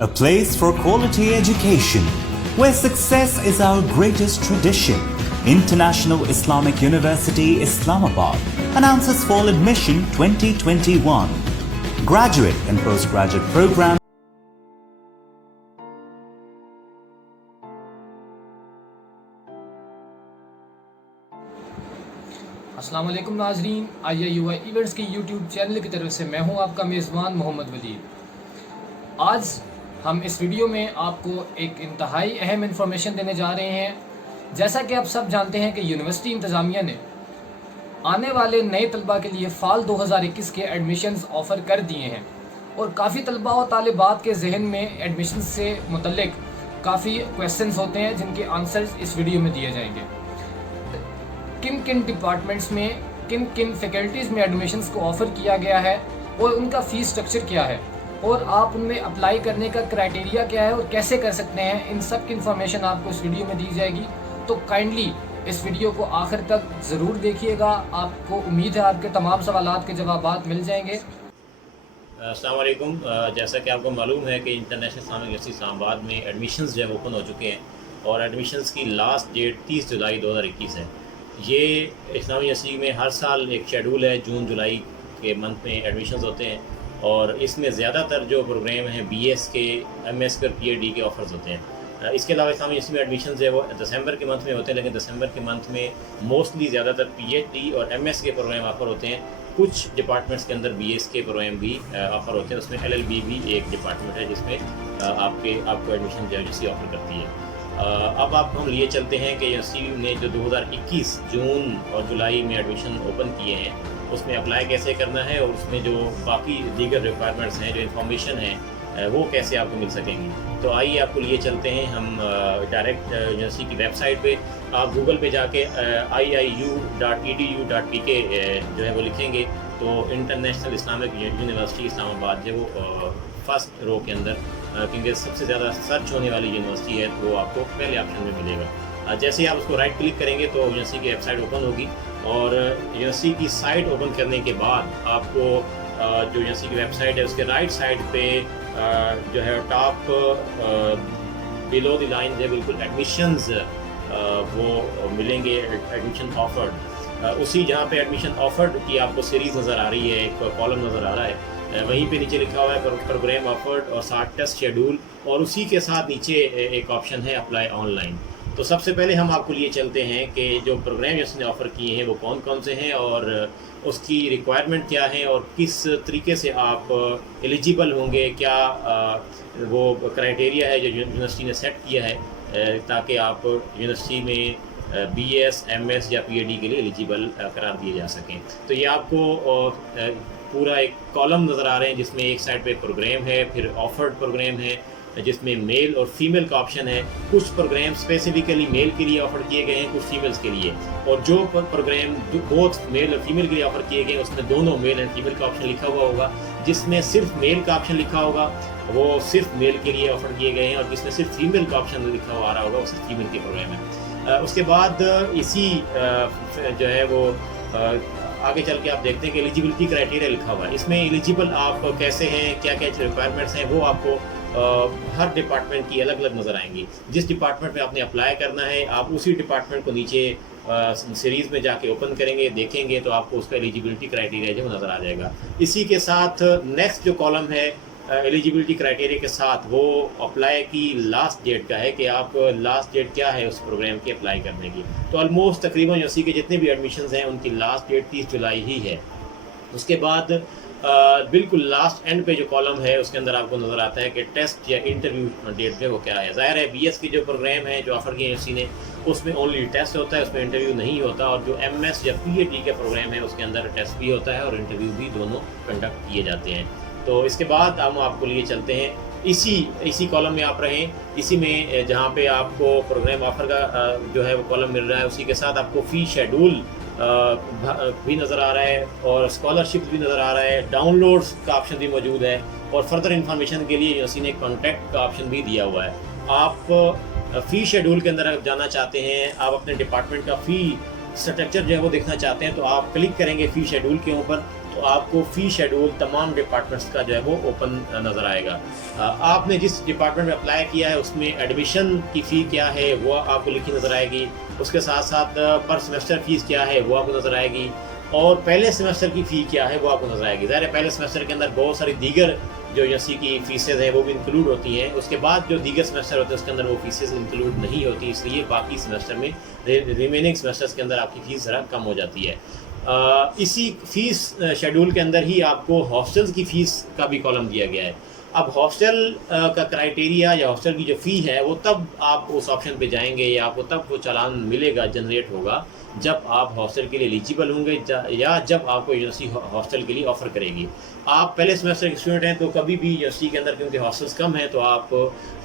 A place for quality education, where success is our greatest tradition. International Islamic University, Islamabad announces fall admission 2021. Graduate and postgraduate program. अस्सलाम वालेकुम नाजरीन, IIUI events की YouTube channel की तरफ से मैं हूं आपका मेज़बान मोहम्मद वलीद। आज हम इस वीडियो में आपको एक इंतहाई अहम इंफॉर्मेशन देने जा रहे हैं। जैसा कि आप सब जानते हैं कि यूनिवर्सिटी इंतज़ामिया ने आने वाले नए तलबा के लिए फ़ाल 2021 के एडमिशन्स ऑफ़र कर दिए हैं और काफ़ी तलबा और तालिबात के जहन में एडमिशन से मुतल्लिक काफ़ी क्वेश्चंस होते हैं जिनके आंसर्स इस वीडियो में दिए जाएंगे। किन किन डिपार्टमेंट्स में किन किन फैकल्टीज़ में एडमिशन्स को ऑफ़र किया गया है और उनका फ़ीस स्ट्रक्चर क्या है और आप उनमें अप्लाई करने का क्राइटेरिया क्या है और कैसे कर सकते हैं, इन सब की इन्फॉर्मेशन आपको इस वीडियो में दी जाएगी। तो काइंडली इस वीडियो को आखिर तक ज़रूर देखिएगा। आपको उम्मीद है आपके तमाम सवालात के जवाबात मिल जाएंगे। अस्सलाम वालेकुम। जैसा कि आपको मालूम है कि इंटरनेशनल इस्लामिक यूनिवर्सिटी इस्लामाबाद में एडमिशन्स जो है ओपन हो चुके हैं और एडमिशन्स की लास्ट डेट 30 जुलाई 2021 है। ये इस्लामी यूनिवर्सिटी में हर साल एक शेड्यूल है, जून जुलाई के मंथ में एडमिशन्स होते हैं और इसमें ज़्यादातर जो प्रोग्राम हैं BS के, MS के और PhD के ऑफ़र्स होते हैं। इसके अलावा इस्लामी यूनिवर्सिटी में एडमिशन्स है वो दिसंबर के मंथ में होते हैं, लेकिन दिसंबर के मंथ में मोस्टली ज़्यादातर PhD और MS के प्रोग्राम ऑफ़र होते हैं। कुछ डिपार्टमेंट्स के अंदर BS के प्रोग्राम भी ऑफ़र होते हैं। उसमें LLB भी एक डिपार्टमेंट है जिसमें आपको एडमिशन जो है ऑफ़र करती है। अब हम लिए चलते हैं कि यूनिवर्सिटी ने जो 2021 जून और जुलाई में एडमिशन ओपन किए हैं उसमें अप्लाई कैसे करना है और उसमें जो बाकी दीगर रिक्वायरमेंट्स हैं, जो इन्फॉर्मेशन है वो कैसे आपको मिल सकेंगी। तो आइए आपको लिए चलते हैं हम डायरेक्ट यूनिवर्सिटी की वेबसाइट पे। आप गूगल पे जाके iiu.edu.pk जो है वो लिखेंगे तो इंटरनेशनल इस्लामिक यूनिवर्सिटी इस्लामाबाद जो वो फर्स्ट रो के अंदर, क्योंकि सबसे ज़्यादा सर्च होने वाली यूनिवर्सिटी है तो वो आपको पहले ऑप्शन में मिलेगा। जैसे ही आप उसको राइट क्लिक करेंगे तो यूनिवर्सिटी की वेबसाइट ओपन होगी और यूनिवर्सिटी की साइट ओपन करने के बाद आपको जो यूनिवर्सिटी की वेबसाइट है उसके राइट साइड पे जो है टॉप बिलो द लाइन है बिल्कुल एडमिशन्स वो मिलेंगे, एडमिशन ऑफर्ड। उसी जहाँ पे एडमिशन ऑफर्ड की आपको सीरीज़ नज़र आ रही है, एक कॉलम नज़र आ रहा है, वहीं पे नीचे लिखा हुआ है प्रोग्राम ऑफर्ड और साथ टेस्ट शेड्यूल और उसी के साथ नीचे एक ऑप्शन है अप्लाई ऑनलाइन। तो सबसे पहले हम आपको लिए चलते हैं कि जो प्रोग्राम जिसने ऑफ़र किए हैं वो कौन कौन से हैं और उसकी रिक्वायरमेंट क्या है और किस तरीके से आप एलिजिबल होंगे, क्या वो क्राइटेरिया है जो यूनिवर्सिटी ने सेट किया है ताकि आप यूनिवर्सिटी में BS, MS या PhD के लिए एलिजिबल करार दिए जा सकें। तो ये आपको पूरा एक कॉलम नज़र आ रहे हैं जिसमें एक साइड पे प्रोग्राम है, फिर ऑफर्ड प्रोग्राम है जिसमें मेल और फीमेल का ऑप्शन है। कुछ प्रोग्राम स्पेसिफिकली मेल के लिए ऑफ़र किए गए हैं, कुछ फीमेल्स के लिए, और जो प्रोग्राम बोथ मेल और फीमेल के लिए ऑफ़र किए गए हैं उसमें दोनों मेल एंड फीमेल का ऑप्शन लिखा हुआ होगा। जिसमें सिर्फ मेल का ऑप्शन लिखा होगा वो सिर्फ मेल के लिए ऑफ़र किए गए हैं और जिसमें सिर्फ फीमेल का ऑप्शन लिखा हुआ आ रहा होगा वो सिर्फ फीमेल के प्रोग्राम है। उसके बाद इसी जो है वो आगे चल के आप देखते हैं कि एलिजिबिलिटी क्राइटेरिया लिखा हुआ है। इसमें एलिजिबल आप कैसे हैं, क्या क्या रिक्वायरमेंट्स हैं, वो आपको हर डिपार्टमेंट की अलग अलग नज़र आएंगी। जिस डिपार्टमेंट में आपने अप्लाई करना है आप उसी डिपार्टमेंट को नीचे सीरीज़ में जाके ओपन करेंगे, देखेंगे तो आपको उसका एलिजिबिलिटी क्राइटेरिया जो नज़र आ जाएगा। इसी के साथ नेक्स्ट जो कॉलम है एलिजिबिलिटी क्राइटेरिया के साथ वो अप्लाई की लास्ट डेट का है कि आप लास्ट डेट क्या है उस प्रोग्राम के अप्लाई करने की। तो ऑलमोस्ट तकरीबन यूनिवर्सिटी के जितने भी एडमिशन्स हैं उनकी लास्ट डेट 30 जुलाई ही है। उसके बाद बिल्कुल लास्ट एंड पे जो कॉलम है उसके अंदर आपको नज़र आता है कि टेस्ट या इंटरव्यू डेट जो है वो क्या है। ज़ाहिर है BS के जो प्रोग्राम है जो ऑफ़र किए यूनिवर्सिटी ने उसमें ओनली टेस्ट होता है, उसमें इंटरव्यू नहीं होता, और जो MS या PhD के प्रोग्राम है उसके अंदर टेस्ट भी होता है और इंटरव्यू भी दोनों कंडक्ट किए जाते हैं। तो इसके बाद हम आपको लिए चलते हैं इसी कॉलम में आप रहें, इसी में जहाँ पे आपको प्रोग्राम ऑफ़र का जो है वो कॉलम मिल रहा है उसी के साथ आपको फ़ी शेड्यूल भी नज़र आ रहा है और स्कॉलरशिप भी नज़र आ रहा है, डाउनलोड्स का ऑप्शन भी मौजूद है और फर्दर इन्फॉर्मेशन के लिए यूनिवर्सिटी ने कॉन्टैक्ट का ऑप्शन भी दिया हुआ है। आप फ़ी शेड्यूल के अंदर अगर जाना चाहते हैं, आप अपने डिपार्टमेंट का फ़ी स्ट्रक्चर जो है वो देखना चाहते हैं तो आप क्लिक करेंगे फ़ी शेड्यूल के ऊपर तो आपको फ़ी शेड्यूल तमाम डिपार्टमेंट्स का जो है वो ओपन नज़र आएगा। आपने जिस डिपार्टमेंट में अप्लाई किया है उसमें एडमिशन की फ़ी क्या है वो आपको लिखी नज़र आएगी। उसके साथ साथ पर सेमेस्टर फ़ीस क्या है वो आपको नज़र आएगी, और पहले सेमेस्टर की फ़ी क्या है वो आपको नज़र आएगी। ज़ाहिर है पहले सेमेस्टर के अंदर बहुत सारी दीगर जो यूनिवर्सिटी की फ़ीसेज़ हैं वो भी इंक्लूड होती हैं। उसके बाद जो दीगर सेमेस्टर होते हैं उसके अंदर वो फ़ीसेज़ इंक्लूड नहीं होती, इसलिए बाकी सेमेस्टर में रिमेनिंग सेमेस्टर्स के अंदर आपकी फ़ीस ज़रा कम हो जाती है। इसी फ़ीस शेड्यूल के अंदर ही आपको हॉस्टल्स की फ़ीस का भी कॉलम दिया गया है। अब हॉस्टल का क्राइटेरिया या हॉस्टल की जो फ़ी है वो तब आप उस ऑप्शन पे जाएंगे या आपको तब वो चालान मिलेगा, जनरेट होगा, जब आप हॉस्टल के लिए एलिजिबल होंगे या जब आपको यूनिवर्सिटी हॉस्टल के लिए ऑफ़र करेगी। आप पहले सेमेस्टर के स्टूडेंट हैं तो कभी भी यूनिवर्सिटी के अंदर क्योंकि हॉस्टल्स कम हैं तो आप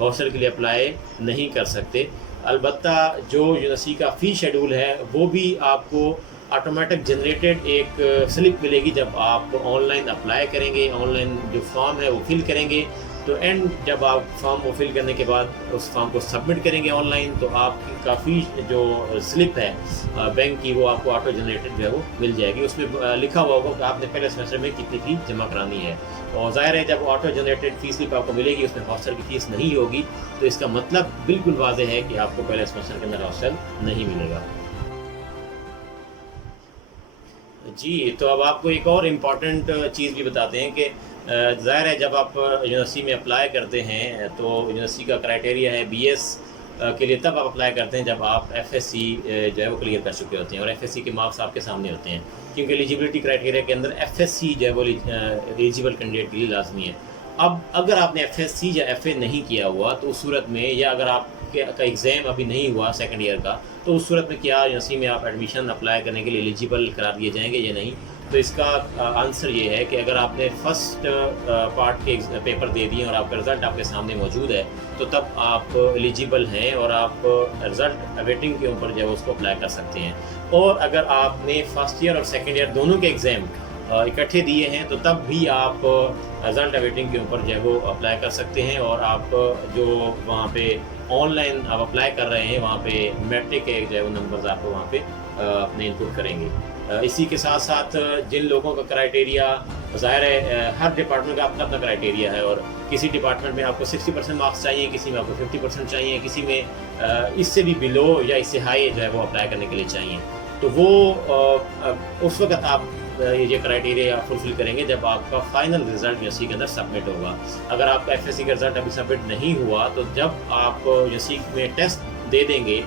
हॉस्टल के लिए अप्लाई नहीं कर सकते। अलबत्ता जो यूनिवर्सिटी का फ़ी शेड्यूल है वो भी आपको ऑटोमेटिक जनरेटेड एक स्लिप मिलेगी जब आप ऑनलाइन अप्लाई करेंगे, ऑनलाइन जो फॉर्म है वो फिल करेंगे। तो एंड जब आप फॉर्म को फिल करने के बाद उस फॉर्म को सबमिट करेंगे ऑनलाइन तो आपकी काफ़ी जो स्लिप है बैंक की वो आपको ऑटो जनरेटेड जो है वो मिल जाएगी। उसमें लिखा हुआ होगा कि आपने पहले सेमेस्टर में कितनी फ़ी जमा करानी है, और ज़ाहिर है जब ऑटो जनरेटेड फ़ी स्लिप आपको मिलेगी उसमें हॉस्टल की फ़ीस नहीं होगी, तो इसका मतलब बिल्कुल वाज़ेह है कि आपको पहले सेमेस्टर के अंदर हॉस्टल नहीं मिलेगा। जी, तो अब आपको एक और इम्पॉर्टेंट चीज़ भी बताते हैं कि ज़ाहिर है जब आप यूनिवर्सिटी में अप्लाई करते हैं तो यूनिवर्सिटी का क्राइटेरिया है BS के लिए तब आप अप्लाई करते हैं जब आप FSC जो है वो क्लियर कर चुके होते हैं, और FSC के मार्क्स आपके सामने होते हैं, क्योंकि एलिजिबिलिटी क्राइटेरिया के अंदर FSC जो है वो एलिजिबल कैंडिडेट के लिए लाजमी है। अब अगर आपने FSC या FA नहीं किया हुआ तो उस सूरत में, या अगर आपका एग्ज़ाम अभी नहीं हुआ सेकंड ईयर का, तो उस सूरत में क्या यूनिवर्सिटी में आप एडमिशन अप्लाई करने के लिए एलिजिबल करार दिए जाएंगे या नहीं? तो इसका आंसर ये है कि अगर आपने फ़र्स्ट पार्ट के पेपर दे दिए और आपका रिज़ल्ट आपके सामने मौजूद है तो तब आप एलिजिबल हैं और आप रिज़ल्ट अवेटिंग के ऊपर जो है उसको अप्लाई कर सकते हैं। और अगर आपने फ़र्स्ट ईयर और सेकंड ईयर दोनों के एग्ज़ाम इकट्ठे दिए हैं तो तब भी आप रिज़ल्ट अवेटिंग के ऊपर जो है वो अप्लाई कर सकते हैं, और आप जो वहाँ पे ऑनलाइन आप अप्लाई कर रहे हैं वहाँ पे मैट्रिक के जो है वो नंबर्स आपको वहाँ पे अपने इनपुट करेंगे। इसी के साथ साथ जिन लोगों का क्राइटेरिया, ज़ाहिर है हर डिपार्टमेंट का अपना अपना क्राइटेरिया है, और किसी डिपार्टमेंट में आपको 60% मार्क्स चाहिए, किसी में आपको 50% चाहिए, किसी में इससे भी बिलो या इससे हाई जो है वो अप्लाई करने के लिए चाहिए। तो वो उस वक्त आप ये क्राइटेरिया फुलफिल करेंगे जब आपका फाइनल रिज़ल्ट यूनिवर्सिटी के अंदर सबमिट होगा। अगर आपका FSC का रिज़ल्ट अभी सबमिट नहीं हुआ तो जब आप यूनिवर्सिटी में टेस्ट दे देंगे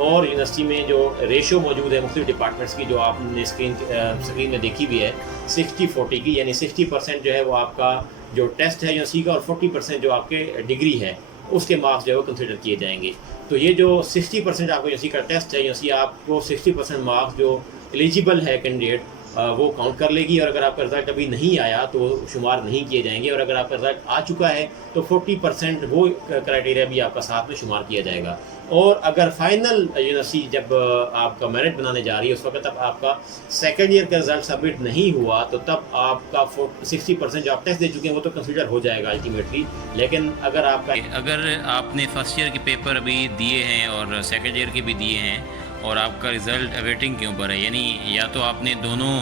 और यूनिवर्सिटी में जो रेशो मौजूद है मुख्तलिफ डिपार्टमेंट्स की, जो आपने स्क्रीन में देखी भी है 60-40 की, यानी 60% जो है वो आपका जो टेस्ट है यूनिवर्सिटी का और 40% जो आपके डिग्री है उसके मार्क्स जो है वो कंसिडर किए जाएंगे। तो ये जो 60% आपको यूनिवर्सिटी का टेस्ट है, यूनिवर्सिटी आपको 60% मार्क्स जो एलिजिबल है कैंडिडेट वो काउंट कर लेगी, और अगर आपका रिज़ल्ट अभी नहीं आया तो शुमार नहीं किए जाएंगे, और अगर आपका रिज़ल्ट आ चुका है तो 40% वो क्राइटेरिया भी आपका साथ में शुमार किया जाएगा। और अगर फाइनल यूनिवर्सिटी जब आपका मेरिट बनाने जा रही है उस वक्त तब आपका सेकेंड ईयर का रिज़ल्ट सबमिट नहीं हुआ तो तब आपका 60% जो आप टेस्ट दे चुके हैं वो तो कंसिडर हो जाएगा अल्टीमेटली। लेकिन अगर आपने फर्स्ट ईयर के पेपर अभी दिए हैं और सेकेंड ईयर के भी दिए हैं और आपका रिज़ल्ट अवेटिंग के ऊपर है, यानी या तो आपने दोनों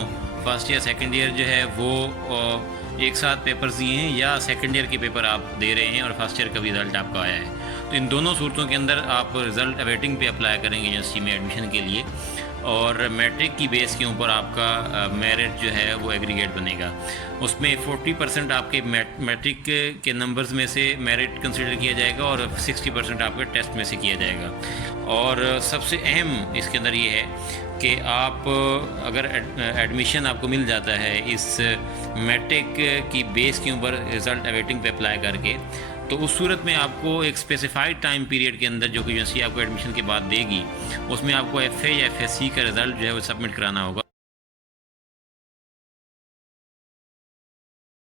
फर्स्ट ईयर सेकंड ईयर जो है वो एक साथ पेपर्स दिए हैं, या सेकंड ईयर के पेपर आप दे रहे हैं और फर्स्ट ईयर का भी रिज़ल्ट आपका आया है, तो इन दोनों सूरतों के अंदर आप रिज़ल्ट अवेटिंग पे अप्लाई करेंगे यूनिवर्सिटी में एडमिशन के लिए, और मैट्रिक की बेस के ऊपर आपका मेरिट जो है वो एग्रीगेट बनेगा। उसमें 40% आपके मैट्रिक के नंबर्स में से मेरिट कंसिडर किया जाएगा और 60% आपके टेस्ट में से किया जाएगा। और सबसे अहम इसके अंदर ये है कि आप अगर एडमिशन आपको मिल जाता है इस मैट्रिक की बेस के ऊपर रिज़ल्ट अवेटिंग पे अप्लाई करके, तो उस सूरत में आपको एक स्पेसिफाइड टाइम पीरियड के अंदर जो कि यूनिवर्सिटी आपको एडमिशन के बाद देगी उसमें आपको FA या FSC का रिज़ल्ट जो है वो सबमिट कराना होगा।